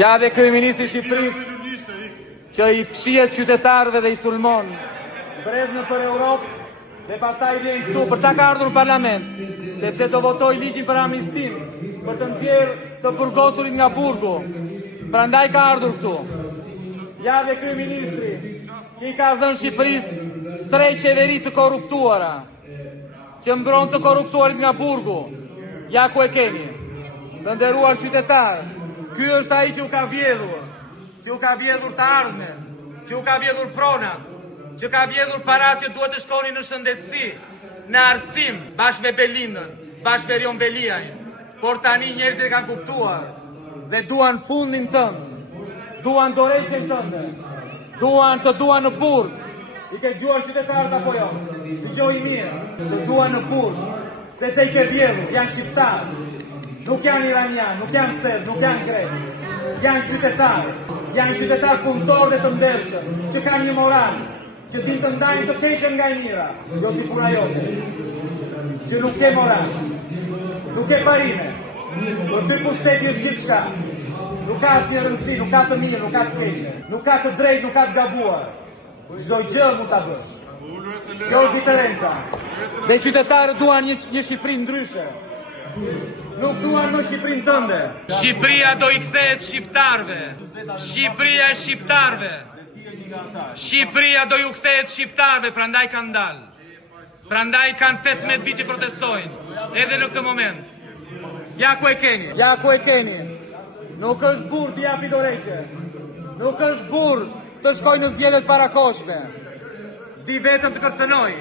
Ja dhe kryeministri i Shqipërisë që i fshihet qytetarëve dhe i sulmon, breznë për Europë dhe pastaj vjen këtu. Për çka ka ardhur në parlament? Sepse do votoj ligjin për amnistin, për të nxjerrë të burgosurit nga burgu. Prandaj ka ardhur këtu. Ja dhe kryeministri që i ka dhënë Shqipërisë 3 qeveri të korruptuara, që mbron të korruptuarit nga burgu. Ja ku e keni. Të nderuar qytetarë, ky është ai që u ka vjedhur, që u ka vjedhur të ardhmen, që u ka vjedhur pronat, që ka vjedhur parat që duhet të shkonin në shëndetësi, në arsim, bashkë me Belindën, bashkë me Rion Beliaj. Por tani njerëzit e kanë kuptuar dhe duan fundin tënd, duan dorëshën tënde, duan në burg. I ke dëgjuar qytetarët apo jo? Dëgjoj mirë, të duan në burg, sepse i ke vjedhur, janë shqiptarë. Nuk janë iranianë, nuk janë serbë, nuk janë grekë. Janë qytetarë punëtorë dhe të ndershëm, që kanë një moral, që din të ndajnë të keqen nga e mira, jo si puna jote, që nuk ke moral, nuk ke parime, për ty pushteti është gjithçka, nuk ka asnjë rëndësi, nuk ka të mirë, nuk ka të keqe, nuk ka të drejtë, nuk ka të gabuar, çdo gjë mund ta bësh. Kjo është diferenca. Dhe qytetarët duan një Shqipëri ndryshe. Nuk duan në Shqipërinë tënde. Shqipëria do i kthehet shqiptarëve. Shqipëria e shqiptarëve. Shqipëria do ju kthehet shqiptarëve, prandaj kanë dalë. Prandaj kanë 18 vite që protestojnë, edhe në këtë moment. Ja ku e keni. Ja ku e keni. Nuk është burr të japi dorëheqje. Nuk është burr të shkojë në zgjedhjet parakoshme. Di vetëm të kërcënoj.